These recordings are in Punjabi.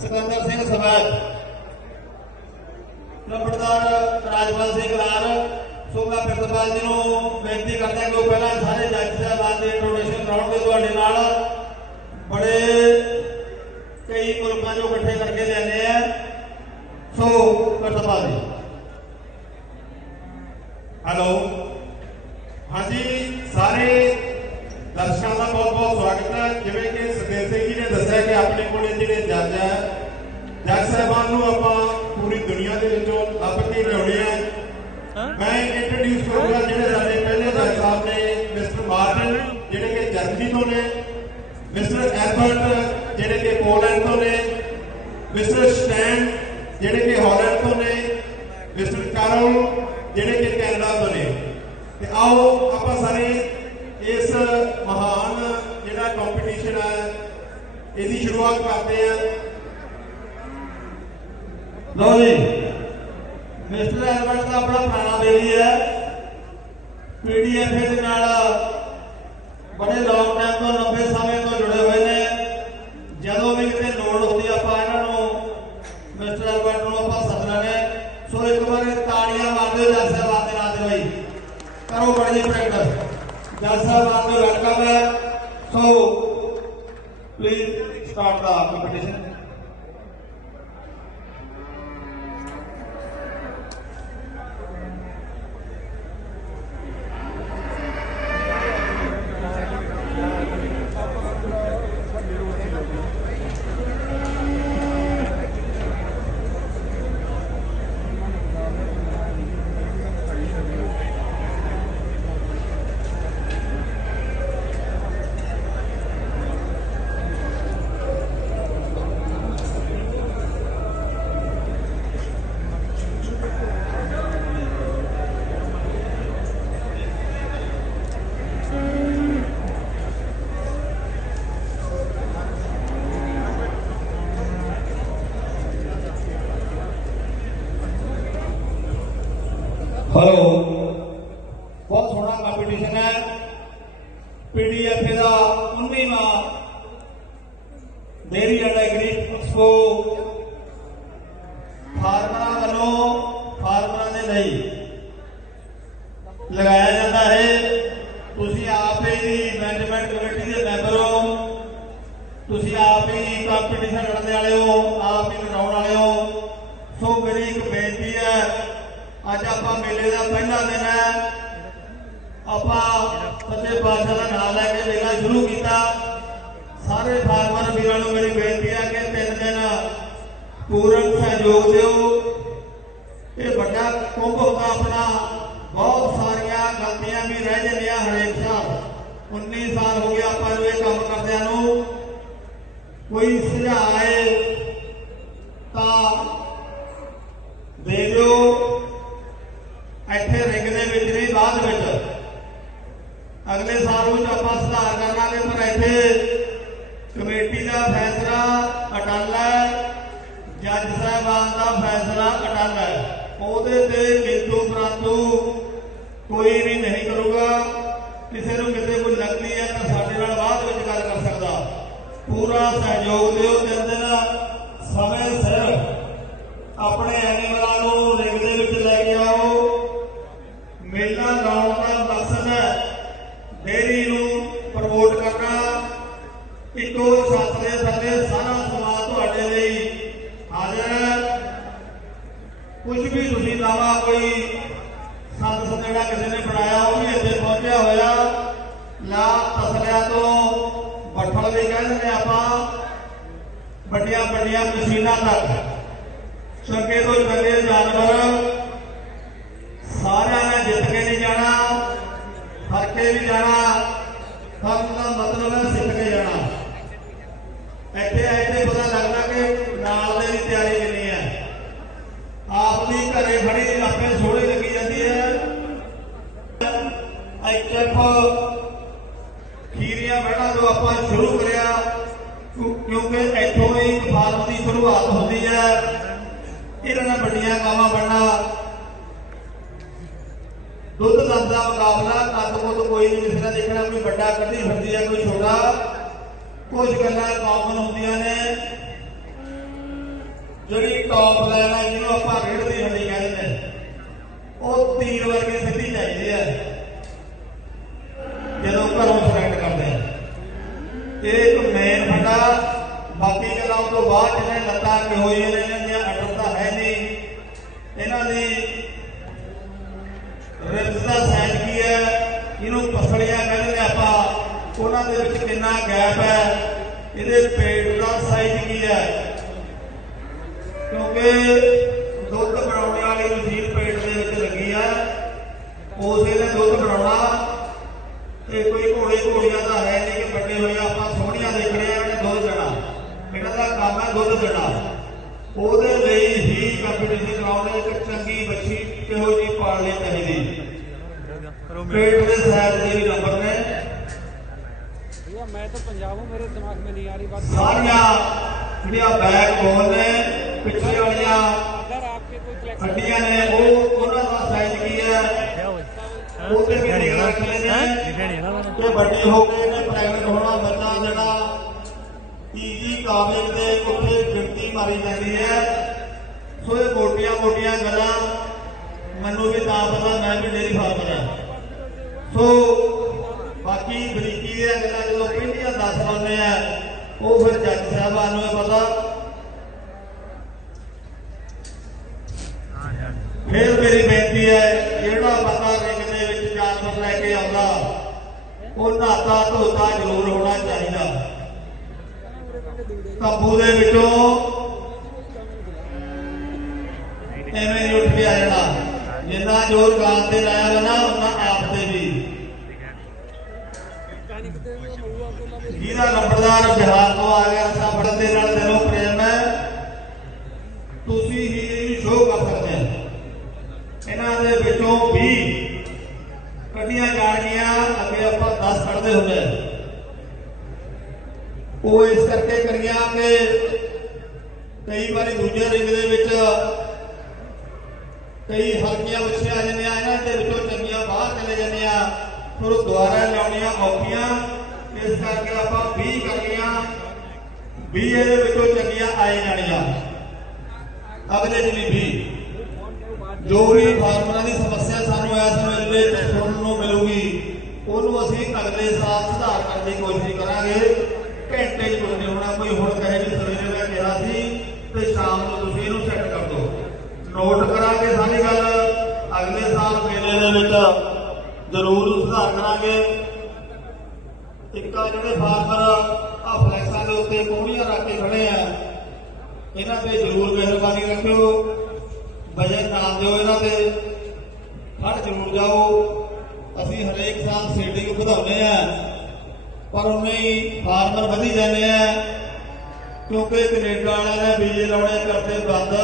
ਸਿਕੰਦਰ ਸਿੰਘ ਸਵੈਦ ਨੰਬਰਦਾਰ ਰਾਜਪਾਲ ਸਿੰਘ ਲਾਲ ਸੋ ਮੈਂ ਪ੍ਰਿਤਪਾਲ ਜੀ ਨੂੰ ਬੇਨਤੀ ਕਰਦਾ ਕਿ ਉਹ ਪਹਿਲਾਂ ਸਾਰੇ ਜੱਜ ਸਾਹਿਬਾਨ ਦੇ ਇੰਟਰੋਡਕਸ਼ਨ ਕਰਾਉਣਗੇ ਤੁਹਾਡੇ ਨਾਲ। ਬੜੇ ਕਈ ਮੁਲਕਾਂ ਚੋਂ ਇਕੱਠੇ ਕਰਕੇ ਲਿਆਂਦੇ ਆ। ਸੋ ਪ੍ਰਿਤਪਾਲ ਜੀ। ਹੈਲੋ। ਹਾਂਜੀ, ਸਾਰੇ ਦਰਸ਼ਕਾਂ ਦਾ ਬਹੁਤ ਬਹੁਤ ਸਵਾਗਤ ਹੈ। ਜਿਵੇਂ ਕਿ ਸੁਖਦੇਵ ਸਿੰਘ ਜੀ ਨੇ ਦੱਸਿਆ ਕਿ ਆਪਣੇ ਕੋਲ ਜਿਹੜੇ ਜੱਜ ਹੈ ਜੱਜ ਸਾਹਿਬਾਨ ਨੂੰ ਆਪਾਂ ਪੂਰੀ ਦੁਨੀਆ ਦੇ ਵਿੱਚੋਂ ਲੱਭ ਕੇ ਲਿਆਉਣੇ ਆ। ਮੈਂ ਇੰਟਰੋਡਿਊਸ ਕਰੂੰਗਾ ਜਿਹੜੇ ਸਾਡੇ ਪਹਿਲੇ ਜੱਜ ਸਾਹਿਬ ਨੇ ਮਿਸਟਰ ਮਾਰਟਨ ਜਿਹੜੇ ਕਿ ਜਰਮਨੀ ਤੋਂ ਨੇ ਮਿਸਟਰ ਐਲਬਰਟ ਜਿਹੜੇ ਕਿ ਪੋਲੈਂਡ ਤੋਂ ਨੇ ਮਿਸਟਰ ਸਟੈਨ ਜਿਹੜੇ ਕਿ ਹਾਲੈਂਡ ਤੋਂ ਨੇ ਮਿਸਟਰ ਕਾਰਲ ਜਿਹੜੇ ਕਿ ਕੈਨੇਡਾ ਤੋਂ ਨੇ। ਤੇ ਆਓ ਆਪਾਂ ਸਾਰੇ ਇਸ ਕੰਪੀਟੀਸ਼ਨ ਹੈ ਇਹਦੀ ਸ਼ੁਰੂਆਤ ਕਰਦੇ ਹਾਂ ਲਓ ਜੀ ਮਿਸਟਰ ਐਲਬਰਟ ਦਾ ਆਪਣਾ ਪੁਰਾਣਾ ਬੇਲੀ ਹੈ। ਪੀਡੀਐਫ ਦੇ ਨਾਲ ਬੜੇ ਲੌਂਗ ਟਾਈਮ ਤੋਂ, ਲੰਬੇ ਸਮੇਂ ਤੋਂ ਜੁੜੇ ਹੋਏ ਨੇ। ਜਦੋਂ ਵੀ ਕਿਤੇ ਲੋੜ ਹੁੰਦੀ ਆਪਾਂ ਇਹਨਾਂ ਨੂੰ ਮਿਸਟਰ ਐਲਬਰਟ ਨੂੰ ਆਪਾਂ ਸੱਦਣਾ ਨੇ ਸੋ ਇੱਕ ਵਾਰ ਤਾੜੀਆਂ ਮਾਰਦੇ ਜੱਜ ਸਾਹਿਬ ਆਤੇ ਨਾਲ ਦੇ ਬਾਈ ਕਰੋ ਬੜੀ ਪ੍ਰੈਕਟਿਸ ਜੱਜ ਸਾਹਿਬ ਆਤੇ ਵੈਲਕਮ ਹੈ। ਸੋ ਪਲੀਜ਼ ਸਟਾਰਟ ਦਾ ਕੰਪੀਟੀਸ਼ਨ ਹੈਲੋ ਬਹੁਤ ਸੋਹਣਾ ਕੰਪੀਟੀਸ਼ਨ ਹੈ ਪੀਡੀਐਫ ਦਾ 19ਵਾਂ ਡੇਰੀ ਐਂਡ ਐਗਰੀ ਐਕਸਪੋ ਫਾਰਮਰਾਂ ਵੱਲੋਂ ਫਾਰਮਰਾਂ ਦੇ ਲਈ ਲਗਾਇਆ ਜਾਂਦਾ ਹੈ। ਤੁਸੀਂ ਆਪ ਹੀ ਮੈਨੇਜਮੈਂਟ ਕਮੇਟੀ ਦੇ ਮੈਂਬਰ ਹੋ। ਤੁਸੀਂ ਆਪ ਹੀ ਕੰਪੀਟੀਸ਼ਨ ਲੜਨ ਵਾਲੇ ਹੋ, ਆਪ ਹੀ ਕਰਾਉਣ ਵਾਲੇ ਹੋ। ਸੋ ਮੇਰੀ ਇੱਕ ਬੇਨਤੀ ਹੈ, ਅੱਜ ਆਪਾਂ ਮੇਲੇ ਦਾ ਪਹਿਲਾ ਦਿਨ ਹੈ। ਆਪਾਂ ਸੱਚੇ ਪਾਤਸ਼ਾਹ ਦਾ ਨਾਮ ਲੈ ਕੇ ਮੇਲਾ ਸ਼ੁਰੂ ਕੀਤਾ। ਸਾਰੇ ਫਾਰਮਰ ਵੀਰਾਂ ਨੂੰ ਮੇਰੀ ਬੇਨਤੀ ਹੈ ਕਿ ਤਿੰਨ ਦਿਨ ਪੂਰਨ ਸਹਿਯੋਗ ਦਿਓ। ਇਹ ਵੱਡਾ ਕੁੰਭ ਹੁੰਦਾ ਆਪਣਾ, ਬਹੁਤ ਸਾਰੀਆਂ ਗਲਤੀਆਂ ਵੀ ਰਹਿ ਜਾਂਦੀਆਂ ਹਰੇਕ ਸਾਲ। 19 ਸਾਲ ਹੋ ਗਿਆ ਆਪਾਂ ਨੂੰ ਇਹ ਕੰਮ ਕਰਦਿਆਂ ਨੂੰ। ਕੋਈ ਸੁਝਾਅ ਆਏ ਤਾਂ ਦੇ ਦਿਓ ਇੱਥੇ ਰਿੰਗ ਦੇ ਵਿੱਚ ਨਹੀਂ ਬਾਅਦ ਵਿੱਚ ਅਗਲੇ ਸਾਲ ਵਿੱਚ ਆਪਾਂ ਸੁਧਾਰ ਕਰਾਂਗੇ ਪਰ ਇੱਥੇ ਕਮੇਟੀ ਦਾ ਫੈਸਲਾ ਅਟਲ ਹੈ, ਜੱਜ ਸਾਹਿਬਾਨ ਦਾ ਫੈਸਲਾ ਅਟਲ ਹੈ। ਉਹਦੇ ਤੇ ਕਿੰਤੂ ਪ੍ਰੰਤੂ ਕੋਈ ਵੀ ਨਹੀਂ ਕਰੂਗਾ, ਕਿਸੇ ਨੂੰ ਕਿਤੇ ਕੋਈ ਨਕਲੀ ਹੈ ਤਾਂ ਸਾਡੇ ਨਾਲ ਬਾਅਦ ਵਿੱਚ ਗੱਲ ਕਰ ਸਕਦਾ। ਪੂਰਾ ਸਹਿਯੋਗ ਦਿਓ, ਤਿੰਨ ਦਿਨ ਸਮੇਂ ਸਿਰ ਆਪਣੇ ਐਨੀਮਲਾਂ ਨੂੰ ਰਿੰਗ ਦੇ ਵਿੱਚ ਲੈ ਕੇ ਆਓ। ਮੇਲਾ ਲਾਉਣ ਦਾ ਮਕਸਦ ਹੈ ਡੇਰੀ ਨੂੰ ਪ੍ਰਮੋਟ ਕਰਨਾ। ਇੱਕੋ ਛੱਤ ਦੇ ਥੱਲੇ ਸਾਰਾ ਸਮਾਜ ਤੁਹਾਡੇ ਲਈ ਹਾਜ਼ਰ ਹੈ। ਕੁਝ ਵੀ ਤੁਸੀਂ ਨਵਾਂ ਕੋਈ ਸੰਤ ਸੰਦੇੜਾ ਕਿਸੇ ਨੇ ਬਣਾਇਆ, ਉਹ ਵੀ ਇੱਥੇ ਪਹੁੰਚਿਆ ਹੋਇਆ। ਲਾ ਤਸਲਿਆਂ ਤੋਂ ਬੱਠਲ ਵੀ ਕਹਿੰਦੇ ਨੇ ਆਪਾਂ ਵੱਡੀਆਂ ਵੱਡੀਆਂ ਮਸ਼ੀਨਾਂ ਤੱਕ। ਚੰਗੇ ਤੋਂ ਚੰਗੇ ਜਾਨਵਰ ਸਾਰਿਆਂ ਨੇ ਜਿੱਤ ਕੇ ਨਹੀਂ ਜਾਣਾ ਹਰ ਕੇ ਵੀ ਜਾਣਾ ਫ਼ਰਕ ਦਾ ਮਤਲਬ ਹੈ ਸਿੱਖ ਕੇ ਜਾਣਾ। ਇੱਥੇ ਆਏ ਤੇ ਪਤਾ ਲੱਗਦਾ ਕਿ ਨਾਲ ਦੇ ਦੀ ਤਿਆਰੀ ਕਿੰਨੀ ਹੈ। ਆਪ ਦੀ ਘਰੇ ਖੜੀ, ਆਪੇ ਸੋਹਣੀ ਲੱਗੀ ਜਾਂਦੀ ਹੈ। ਐਚਐਫ ਖੀਰੀਆਂ ਬੈਠਾ ਜੋ ਆਪਾਂ ਸ਼ੁਰੂ ਕਰਿਆ ਕਿਉਂਕਿ ਇੱਥੋਂ ਹੀ ਫਾਰਮ ਦੀ ਸ਼ੁਰੂਆਤ ਹੁੰਦੀ ਹੈ। ਇਹਨਾਂ ਨਾਲ ਵੱਡੀਆਂ ਗਾਵਾਂ ਬਣਨਾ ਦੁੱਧ ਦੰਦ ਦਾ ਮੁਕਾਬਲਾ ਕੱਦ ਮੁੱਦ ਕੋਈ ਨਹੀਂ ਕਿਸੇ ਦਾ ਦੇਖਣਾ ਕੋਈ ਵੱਡਾ ਕੱਢੀ ਫਿਰਦੀ ਹੈ ਕੋਈ ਛੋਟਾ, ਕੁਝ ਗੱਲਾਂ ਕਾਮਨ ਹੁੰਦੀਆਂ ਨੇ। ਜਿਹੜੀ ਟੌਪ ਲਾਈਨ ਜਿਹਨੂੰ ਆਪਾਂ ਰੇਡ ਹੱਡੀ ਕਹਿੰਦੇ ਨੇ, ਉਹ ਤੀਰ ਵਰਗੀ ਸਿੱਧੀ ਚਾਹੀਦੀ ਹੈ ਜਦੋਂ ਘਰੋਂ ਸਿਲੈਕਟ ਕਰਦੇ ਆ। ਇਹ ਇੱਕ ਮੇਨ ਫੰਡਾ ਬਾਕੀ ਗੱਲਾਂ ਤੋਂ ਬਾਅਦ ਜਿਹਨੇ ਲੱਤਾਂ ਕਿ ਹੋਈਆਂ ਨੇ ਇਹਨਾਂ ਦੀਆਂ ਅਡਰ ਤਾਂ ਹੈ ਨਹੀਂ। ਇਹਨਾਂ ਦੀ ਇਹਨੂੰ ਕਹਿੰਦੇ ਆਪਾਂ ਉਹਨਾਂ ਦੇ ਵਿੱਚ ਕਿੰਨਾ ਗੈਪ ਹੈ, ਇਹਦੇ ਪੇਟ ਦਾ ਸਾਈਜ਼ ਕੀ ਹੈ? ਕਿਉਂਕਿ ਦੁੱਧ ਬਣਾਉਣ ਵਾਲੀ ਮਸ਼ੀਨ ਪੇਟ ਦੇ ਵਿੱਚ ਲੱਗੀ ਆ, ਉਸੇ ਨੇ ਦੁੱਧ ਬਣਾਉਣਾ ਤੇ ਕੋਈ ਘੋੜੇ ਘੋੜੀਆਂ ਦਾ ਹੈ ਨਹੀਂ ਕਿ ਵੱਡੇ ਹੋਏ ਆਪਾਂ ਸੋਹਣੀਆਂ ਦੇਖਣੇ ਆ ਉਹਨੇ ਦੁੱਧ ਦੇਣਾ। ਇਹਨਾਂ ਦਾ ਕੰਮ ਹੈ ਦੁੱਧ ਦੇਣਾ। ਉਹਦੇ ਲਈ ਹੀ ਕੰਪੀਟੀਸ਼ਨ ਕਰਾਉਂਦੇ ਕਿ ਚੰਗੀ ਬੱਚੀ ਕਿਹੋ ਜਿਹੀ ਪਾਲਣੀ ਚਾਹੀਦੀ। पेट के साइड के भी नंबर ने भैया मैं तो पंजाब हूँ मेरे दिमाग में नहीं आ रही बात सारिया ਜਿਹੜੀਆਂ ਬੈਕ ਬੋਨ ਨੇ ਪਿੱਛੇ ਵਾਲੀਆਂ अगर आपके कोई फ्लेक्स ਹੱਡੀਆਂ ਨੇ ਉਹ ਉਹਨਾਂ ਦਾ ਸਾਈਜ਼ ਕੀ ਹੈ ਉਹ ਤੇ ਵੀ ਨਿਗਰਾਨ ਰੱਖਦੇ ਨੇ ਕਿ ਵੱਡੀ ਹੋ ਕੇ ਇਹਨੇ ਪ੍ਰੈਗਨੈਂਟ ਹੋਣਾ ਬੱਚਾ ਜਿਹੜਾ ਈਜੀ ਕਾਬਿਲ ਦੇ ਉੱਥੇ ਗਿਣਤੀ ਮਾਰੀ ਜਾਂਦੀ ਹੈ ਸੋ ਇਹ ਮੋਟੀਆਂ ਮੋਟੀਆਂ ਗੱਲਾਂ ਮੈਨੂੰ ਵੀ ਤਾਂ ਪਤਾ ਮੈਂ ਵੀ ਡੇਰੀ ਫਾਰਮਰ ਹਾਂ ਸੋ ਬਾਕੀ ਬਰੀਕੀ ਦੀਆਂ ਗੱਲਾਂ ਜਦੋਂ ਪਹਿਲੀਆਂ ਦੱਸ ਪਾਉਂਦੇ ਆ, ਉਹ ਫਿਰ ਜੱਜ ਸਾਹਿਬਾਨ ਨੂੰ ਪਤਾ। ਫਿਰ ਮੇਰੀ ਬੇਨਤੀ ਹੈ, ਜਿਹੜਾ ਬੰਦਾ ਰਿੰਗ ਦੇ ਵਿੱਚ ਜਾਨਵਰ ਲੈ ਕੇ ਆਉਂਦਾ, ਉਹ ਨਹਾਤਾ ਧੋਤਾ ਜ਼ਰੂਰ ਹੋਣਾ ਚਾਹੀਦਾ। ਕਾਬੂ ਦੇ ਵਿੱਚੋਂ ਐਵੇਂ ਨਹੀਂ ਉੱਠ ਕੇ ਆ ਜਾਣਾ। ਜਿੰਨਾ ਜ਼ੋਰ ਗਾਂ ਤੇ ਲਾਇਆ ਵਾ ਨਾ ਦਾ ਨੰਬਰਦਾਰ ਬਿਹਾਰ ਤੋਂ ਆ ਗਿਆ ਤਾਂ ਬੜਾ ਦੇ ਨਾਲ ਤੈਨੂੰ ਪ੍ਰੇਮ ਹੈ। ਤੁਸੀਂ ਹੀ ਸ਼ੋਅ ਕਰ ਸਕਦੇ ਹੋ। ਇਹਨਾਂ ਦੇ ਵਿੱਚੋਂ 20 ਕੱਢੀਆਂ ਜਾਣਗੀਆਂ, ਅੱਗੇ ਆਪਾਂ 10 ਕੱਢਦੇ ਹੁੰਦੇ ਉਹ ਇਸ ਕਰਕੇ ਕਰੀਆਂ ਕਿ ਕਈ ਵਾਰੀ ਦੂਜੇ ਰਿੰਗ ਦੇ ਵਿੱਚ ਕਈ ਹਲਕੀਆਂ ਬੱਚੇ ਆ ਜਾਂਦੇ ਆ ਇਹਨਾਂ ਦੇ ਵਿੱਚੋਂ ਚੰਗੀਆਂ ਬਾਹਰ ਚਲੇ ਜਾਂਦੇ ਜਾਂਦੀਆਂ ਫਿਰ ਦੁਬਾਰਾ ਲਾਉਣੀਆਂ ਔਖੀਆਂ। ਇਸ ਕਰਕੇ ਆਪਾਂ 20 ਕਰਨੀਆਂ 20 ਇਹਦੇ ਵਿੱਚੋਂ ਚੰਗੀਆਂ ਆਈ ਜਾਣੀਆਂ ਅਗਲੇ ਦਿਨ 20 ਜੋ ਵੀ ਫਾਰਮਰਾਂ ਦੀ ਸਮੱਸਿਆ ਸਾਨੂੰ ਇਸ ਵੇਲੇ ਸੁਣਨ ਨੂੰ ਮਿਲੂਗੀ, ਉਹਨੂੰ ਅਸੀਂ ਅਗਲੇ ਸਾਲ ਸੁਧਾਰ ਕਰਨ ਦੀ ਕੋਸ਼ਿਸ਼ ਕਰਾਂਗੇ। ਘੰਟੇ ਚ ਨਹੀਂ ਹੋਣਾ, ਕੋਈ ਹੁਣ ਕਹੇ ਵੀ ਸਵੇਰੇ ਮੈਂ ਕਿਹਾ ਸੀ, ਤੇ ਸ਼ਾਮ ਨੂੰ ਤੁਸੀਂ ਇਹਨੂੰ ਸੈੱਟ ਕਰ ਦਿਓ। ਨੋਟ ਕਰਾਂਗੇ ਸਾਰੀ ਗੱਲ। ਅਗਲੇ ਸਾਲ ਮੇਲੇ ਦੇ ਵਿੱਚ ਜ਼ਰੂਰ ਸੁਧਾਰ ਕਰਾਂਗੇ। ਇੱਕ ਤਾਂ ਜਿਹੜੇ ਫਾਰਮਰ ਆ ਫਲੈਕਸਾਂ ਦੇ ਉੱਤੇ ਪੌੜੀਆਂ ਰੱਖ ਕੇ ਖੜੇ ਆ। ਇਹਨਾਂ ਤੇ ਜ਼ਰੂਰ ਮਿਹਰਬਾਨੀ ਰੱਖਿਓ। ਵਜਨ ਨਾ ਦਿਓ ਇਹਨਾਂ ਤੇ। ਫੜ ਜ਼ਰੂਰ ਜਾਓ। ਅਸੀਂ ਹਰੇਕ ਸਾਲ ਸੀਡਿੰਗ ਵਧਾਉਂਦੇ ਆ। ਪਰ ਉਨੇ ਹੀ ਫਾਰਮਰ ਵਧੀ ਜਾਂਦੇ ਆ। ਕਿਉਂਕਿ ਕੈਨੇਡਾ ਵਾਲਿਆਂ ਨੇ ਬੀਜ ਲਾਉਣੇ ਕਰਦੇ ਬੰਦ।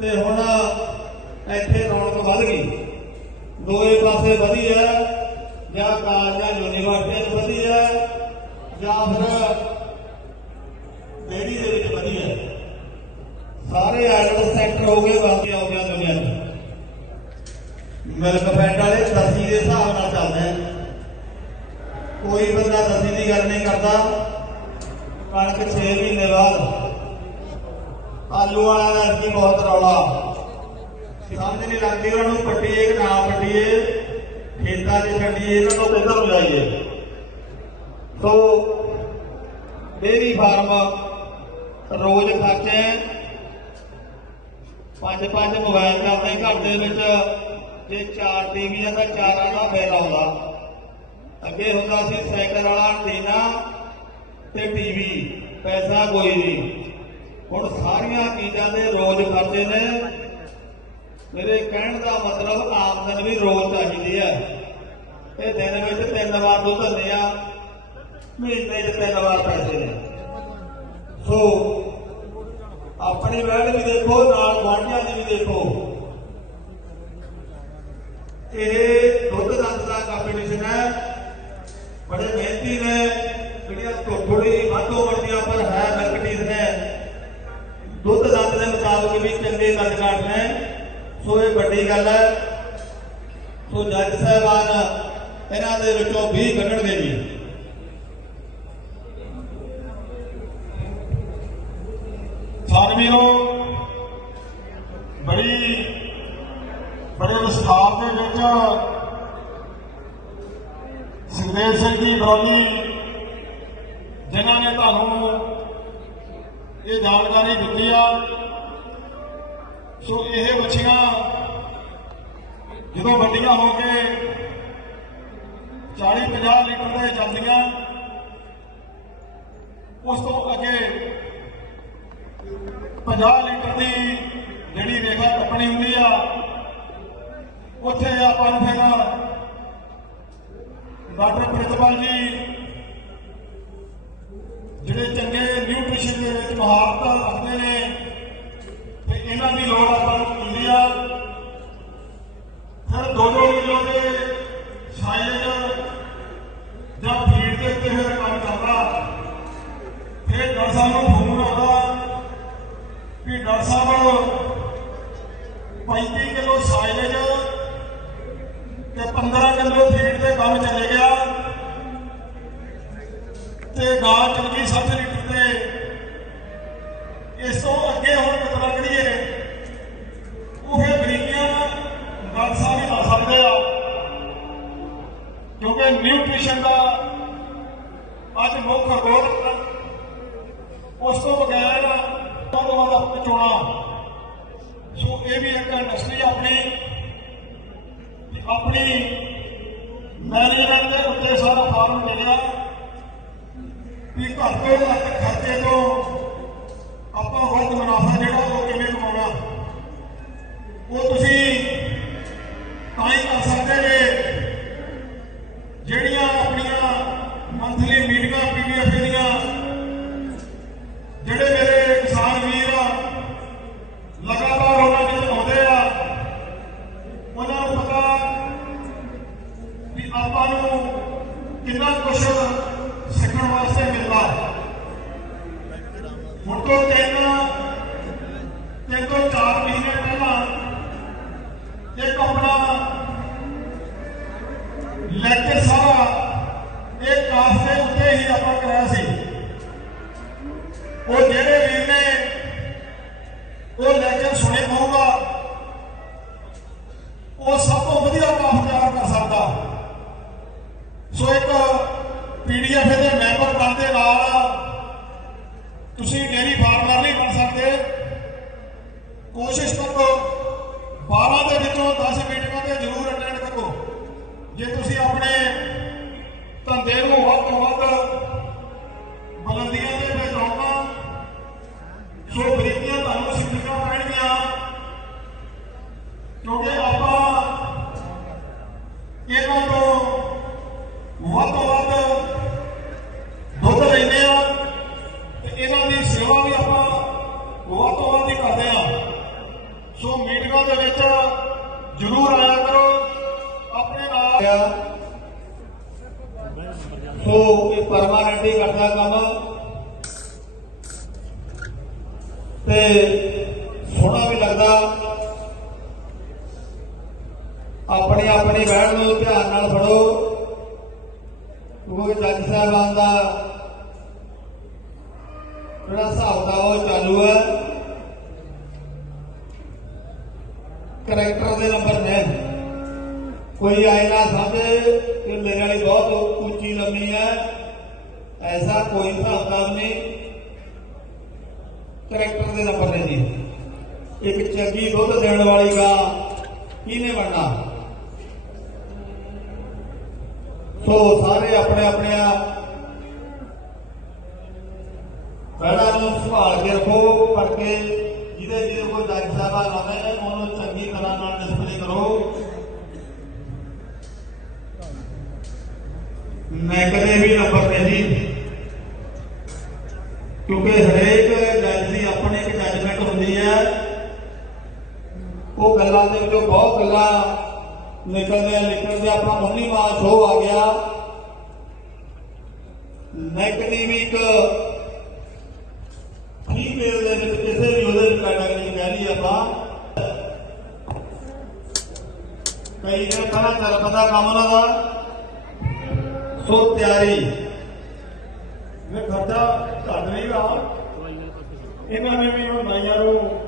ਤੇ ਹੁਣ ਇੱਥੇ ਰੌਣਕ ਵੱਧ ਗਈ। ਦੋਏ ਪਾਸੇ ਵਧੀ ਹੈ ਜਾਂ ਕਾਲਜਾਂ ਯੂਨੀਵਰਸਿਟੀਆਂ 'ਚ ਵਧੀ ਹੈ, ਜਾਂ ਫਿਰ ਡੇਰੀ ਦੇ ਵਿੱਚ ਵਧੀ ਹੈ। ਸਾਰੇ ਆਇਲਟ ਸੈਕਟਰ ਹੋ ਗਏ, ਬਾਕੀ ਹੋ ਗਿਆ ਦੁਨੀਆ 'ਚ। ਮਿਲਕ ਫੈਟ ਵਾਲੇ ਦਸੀ ਦੇ ਹਿਸਾਬ ਨਾਲ ਚੱਲਦੇ ਕੋਈ ਬੰਦਾ ਦਸੀ ਦੀ ਗੱਲ ਨਹੀਂ ਕਰਦਾ। ਕਣਕ 6 ਮਹੀਨੇ ਬਾਅਦ ਆਲੂ ਵਾਲਾ ਦਾ ਕੀ ਬਹੁਤ ਰੌਲਾ। ਸਮਝ ਨਹੀਂ ਲੱਗਦੀ ਉਹਨਾਂ ਨੂੰ ਪੱਟੀਏ ਕਿ ਨਾ ਪੱਟੀਏ। ਖੇਤਾਂ 'ਚ ਛੱਡੀਏ ਇਹਨਾਂ ਨੂੰ ਕਿੱਧਰ ਨੂੰ ਜਾਈਏ ਸੋ ਡੇਰੀ ਫਾਰਮ ਰੋਜ਼ ਖਰਚੇ ਪੰਜ ਪੰਜ ਮੋਬਾਈਲ ਕਰਦੇ ਘਰ ਦੇ ਵਿੱਚ। ਜੇ ਚਾਰ ਟੀਵੀ ਆ ਤਾਂ ਚਾਰਾਂ ਦਾ ਬਿੱਲ ਆਉਂਦਾ ਅੱਗੇ ਹੁੰਦਾ ਸੀ ਸਾਈਕਲ ਵਾਲਾ ਅੰਟੀਨਾ ਤੇ ਟੀਵੀ, ਪੈਸਾ ਕੋਈ ਨਹੀਂ। ਹੁਣ ਸਾਰੀਆਂ ਚੀਜ਼ਾਂ ਦੇ ਰੋਜ਼ ਖਰਚੇ ਨੇ। ਮੇਰੇ ਕਹਿਣ ਦਾ ਮਤਲਬ ਆਮਦਨ ਵੀ ਰੋਜ਼ ਚਾਹੀਦੀ ਹੈ। ਇਹ ਦਿਨ ਵਿੱਚ ਤਿੰਨ ਵਾਰ ਦੁੱਧ ਦਿੰਦੇ ਆ ਮਹੀਨੇ 'ਚ ਤਿੰਨ ਵਾਰ ਪੈਸੇ ਨੇ ਸੋ ਆਪਣੀ ਵੈਲ ਵੀ ਦੇਖੋ ਨਾਲ ਗੁਆਂਢੀਆਂ ਦੀ ਵੀ ਦੇਖੋ ਇਹ ਦੁੱਧ ਦੰਦ ਦਾ ਕੰਪੀਟੀਸ਼ਨ ਹੈ ਬੜੇ ਮਿਹਨਤੀ ਨੇ ਜਿਹੜੀਆਂ ਥੋ- ਥੋੜੀ ਵਾਧੋ ਵੱਡੀਆਂ ਪਰ ਹੈ ਮਿਲਕਟੀਜ਼ ਨੇ, ਦੁੱਧ ਦੰਦ ਦੇ ਮੁਤਾਬਕ ਵੀ ਚੰਗੇ ਕੱਦ ਨੇ। ਸੋ ਇਹ ਵੱਡੀ ਗੱਲ ਹੈ। ਸੋ ਜੱਜ ਸਾਹਿਬਾਨ ਇਹਨਾਂ ਦੇ ਵਿੱਚੋਂ 20 ਕੱਢਣਗੇ ਜੀ। ਵੀਰੋ, ਬੜੀ ਬੜੇ ਵਿਸਥਾਰ ਦੇ ਵਿੱਚ ਸੁਖਦੇਵ ਸਿੰਘ ਜੀ ਬਰੌਲੀ, ਜਿਨ੍ਹਾਂ ਨੇ ਤੁਹਾਨੂੰ ਇਹ ਜਾਣਕਾਰੀ ਦਿੱਤੀ ਆ। ਸੋ ਇਹ ਬੱਚੀਆਂ ਜਦੋਂ ਵੱਡੀਆਂ ਹੋ ਕੇ 40 50 ਲੀਟਰ ਦੇ ਜਾਂਦੀਆਂ ਉਸ ਤੋਂ ਅੱਗੇ 50 ਲੀਟਰ ਦੀ ਜਿਹੜੀ ਰੇਖਾ ਟੱਪਣੀ ਹੁੰਦੀ ਆ। ਉੱਥੇ ਆਪਾਂ ਨੂੰ ਫਿਰ ਡਾਕਟਰ ਪ੍ਰਿਤਪਾਲ ਜੀ, ਜਿਹੜੇ ਚੰਗੇ ਨਿਊਟ੍ਰੀਸ਼ਨ ਦੇ ਵਿੱਚ ਮਹਾਰਤ ਰੱਖਦੇ ਨੇ, ਤੇ ਇਹਨਾਂ ਦੀ ਲੋੜ ਆਪਾਂ ਨੂੰ ਹੁੰਦੀ ਆ ਫਿਰ ਦੋ ਦੋ ਕਿਲੋ ਦੇ ਸਾਈਜ਼ ਜਾਂ ਫੀਡ ਦੇ ਉੱਤੇ ਫਿਰ ਕੰਮ ਕਰਦਾ ਫਿਰ ਡਾਕਟਰ ਸਾਹਿਬ ਨੂੰ ਫੋਨ ਆਉਂਦਾ ਵੀ ਡਾਕਟਰ ਸਾਹਿਬ 35 ਕਿਲੋ ਸਾਈਲੇਜ ਤੇ 15 ਕਿਲੋ ਫੀਡ ਕੰਮ ਚੱਲੇ ਗਿਆ ਤੇ ਗਾਂ ਚੱਲ ਗਈ 60 ਲੀਟਰ ਤੇ। ਇਸ ਤੋਂ ਅੱਗੇ ਹੁਣ ਕਿਤਨਾ ਕਰੀਏ ਉਹ ਫਿਰ ਬਰੀਕੀਆਂ ਡਾਕਟਰ ਸਾਹਿਬ ਹੀ ਸਕਦੇ ਆ। ਕਿਉਂਕਿ ਨਿਊਟ੍ਰੀਸ਼ਨ ਦਾ ਅੱਜ ਮੁੱਖ ਰੋਲ ਉਸ ਤੋਂ ਬਗੈਰ ਤੋਂ ਵੱਧ ਆਪਣੇ ਚੋਣਾ। ਸੋ ਇਹ ਵੀ ਇੱਕ ਇੰਡਸਟਰੀ ਆਪਣੀ ਆਪਣੀ ਮੈਨੇਜਮੈਂਟ ਦੇ ਉੱਤੇ ਸਾਰਾ ਫਾਰਮ ਮਿਲਿਆ ਵੀ ਘਰ ਤੋਂ ਘੱਟ ਖਰਚੇ ਤੋਂ ਆਪਾਂ ਵੱਧ ਮੁਨਾਫਾ ਜਿਹੜਾ ਉਹ ਕਿਵੇਂ ਕਮਾਉਣਾ? ਉਹ ਤੁਸੀਂ ਤਾਂ ਹੀ ਕਰ ਸਕਦੇ ਜੇ ਜਿਹੜੀਆਂ ਆਪਣੀਆਂ ਮੰਥਲੀ ਮੀਟਿੰਗਾਂ ਪੀਡੀਐਫ ਦੀਆਂ ਜਿਹੜੇ ਮੇਰੇ ਕਿਸਾਨ ਵੀਰ ਆ ਲਗਾਤਾਰ ਉਹਨਾਂ ਵਿੱਚ ਆਉਂਦੇ ਆ ਉਹਨਾਂ ਨੂੰ ਪਤਾ ਵੀ ਆਪਾਂ ਨੂੰ ਕਿੰਨਾ ਕੁਝ ਸਿੱਖਣ ਵਾਸਤੇ ਮਿਲਦਾ ਹੁਣ ਤੋਂ ਤਿੰਨ ਤਿੰਨ ਤੋਂ ਚਾਰ ਮਹੀਨੇ ਪਹਿਲਾਂ ਇੱਕ ਆਪਣਾ ਲੈਕਚਰ ਸਾਰਾ ਇਹ ਕਾਸ ਦੇ ਉੱਤੇ ਹੀ ਆਪਾਂ ਕਰਾਇਆ ਸੀ ਉਹ ਜਿਹੜੇ ਵੀਰ ਨੇ ਉਹ ਲੈਕਚਰ ਸੁਣੇ ਹੋਊਗਾ ਉਹ ਸਭ ਤੋਂ ਵਧੀਆ ਕਾਫ ਤਿਆਰ ਕਰ ਸਕਦਾ ਸੋ ਇੱਕ ਪੀਡੀਐਫ ਦੇ ਮੈਂਬਰ ਬਣਨ ਦੇ ਨਾਲ ਤੁਸੀਂ ਡੇਰੀ ਫਾਰਮਰ ਨਹੀਂ ਬਣ ਸਕਦੇ ਕੋਸ਼ਿਸ਼ ਕਰੋ 12 ਦੇ ਵਿੱਚੋਂ 10 ਮੀਟਿੰਗਾਂ ਤੇ ਜ਼ਰੂਰ ਅਟੈਂਡ ਕਰੋ ਜੇ ਤੁਸੀਂ ਆਪਣੇ ਧੰਦੇ ਨੂੰ ਵੱਧ ਤੋਂ ਵੱਧ ਬੁਲੰਦੀਆਂ ਦੇ ਵਿੱਚ ਆਉਣਾ ਸੋ ਬਰੀਕੀਆਂ ਤੁਹਾਨੂੰ ਸਿੱਖਣੀਆਂ ਪੈਣਗੀਆਂ ਕਿਉਂਕਿ ਆਪਾਂ ਇਹਨਾਂ ਤੋਂ ਵੱਧ ਤੋਂ ਵੱਧ ਦੁੱਧ ਲੈਂਦੇ ਆ ਤੇ ਇਹਨਾਂ ਦੀ ਸੇਵਾ ਵੀ ਆਪਾਂ ਵੱਧ ਤੋਂ ਵੱਧ ਹੀ ਕਰਦੇ ਆ ਸੋ ਮੀਟਿੰਗਾਂ ਦੇ ਵਿੱਚ ਜ਼ਰੂਰ ਆਇਆ ਕਰੋ ਆਪਣੇ ਨਾਲ ਗਿਆ ਸੋ ਇਹ ਪਰਮਾਨੈਂਟ ਹੀ ਕਰਦਾ ਕੰਮ ਤੇ ਸੋਹਣਾ ਵੀ ਲੱਗਦਾ ਆਪਣੀ ਆਪਣੀ ਬਹਿਣ ਨੂੰ ਧਿਆਨ ਨਾਲ ਫੜੋ ਕਿਉਂਕਿ ਜੱਜ ਸਾਹਿਬਾਨ ਦਾ ਜਿਹੜਾ ਹਿਸਾਬ ਦਾ ਉਹ ਚਾਲੂ ਹੈ। ਕਰੈਕਟਰ ਦੇ ਨੰਬਰ ਨੇ। ਕੋਈ ਆਏ ਨਾ ਸਮਝੇ ਕਿ ਮੇਰੇ ਵਾਲੀ ਬਹੁਤ ਉੱਚੀ ਲੰਮੀ ਹੈ। ਐਸਾ ਕੋਈ ਹਿਸਾਬ ਕਿਤਾਬ ਨਹੀਂ। ਕਰੈਕਟਰ ਦੇ ਨੰਬਰ ਨੇ ਜੀ। ਇੱਕ ਚੰਗੀ ਦੁੱਧ ਦੇਣ ਵਾਲੀ ਗਾਂ ਕਿਹਨੇ ਬਣਨਾ? ਸੋ ਸਾਰੇ ਆਪਣੇ ਆਪਣੇ ਪਹਿਲਾਂ ਨੂੰ ਸੰਭਾਲ ਕੇ ਰੱਖੋ ਕਰਕੇ ਜਿਹਦੇ ਜਿਹਦੇ ਕੋਈ ਜੱਜ ਸਾਹਿਬਾਨ ਆਉਂਦੇ ਨੇ, ਉਹਨੂੰ ਚੰਗੀ ਤਰ੍ਹਾਂ ਨਾਲ ਡਿਸਪਲੇ ਕਰੋ। ਮੈਂ ਕਦੇ ਵੀ ਨੰਬਰ ਨੇ ਜੀ। ਕਿਉਂਕਿ ਹਰੇਕ ਜੱਜ ਦੀ ਆਪਣੀ ਇੱਕ ਜੱਜਮੈਂਟ ਹੁੰਦੀ ਹੈ। ਉਹ ਗੱਲਾਂ ਦੇ ਵਿੱਚੋਂ ਬਹੁਤ ਗੱਲਾਂ ਨਿਕਲਦੇ ਆ, ਨਿਕਲਦੇ ਆਪਣਾ 19ਵਾਂ ਸ਼ੋਅ ਆ ਗਿਆ। ਨੈਕ ਫੀਮੇਲ ਦੇ ਵਿੱਚ ਕਿਸੇ ਵੀ ਉਹਦੇ ਕੈਟਾਗਰੀ ਕਹਿ ਲਈ ਆਪਾਂ। ਕਈ ਦਿਨ ਪਹਿਲਾਂ ਚੱਲ ਪਤਾ ਕੰਮ ਉਹਨਾਂ ਦਾ ਸੋ ਤਿਆਰੀ। ਇਹ ਖਰਚਾ ਘੱਟ ਨਹੀਂ ਗਾ। ਇਹਨਾਂ ਨੇ ਵੀ ਉਹ ਨਾਈਆਂ ਨੂੰ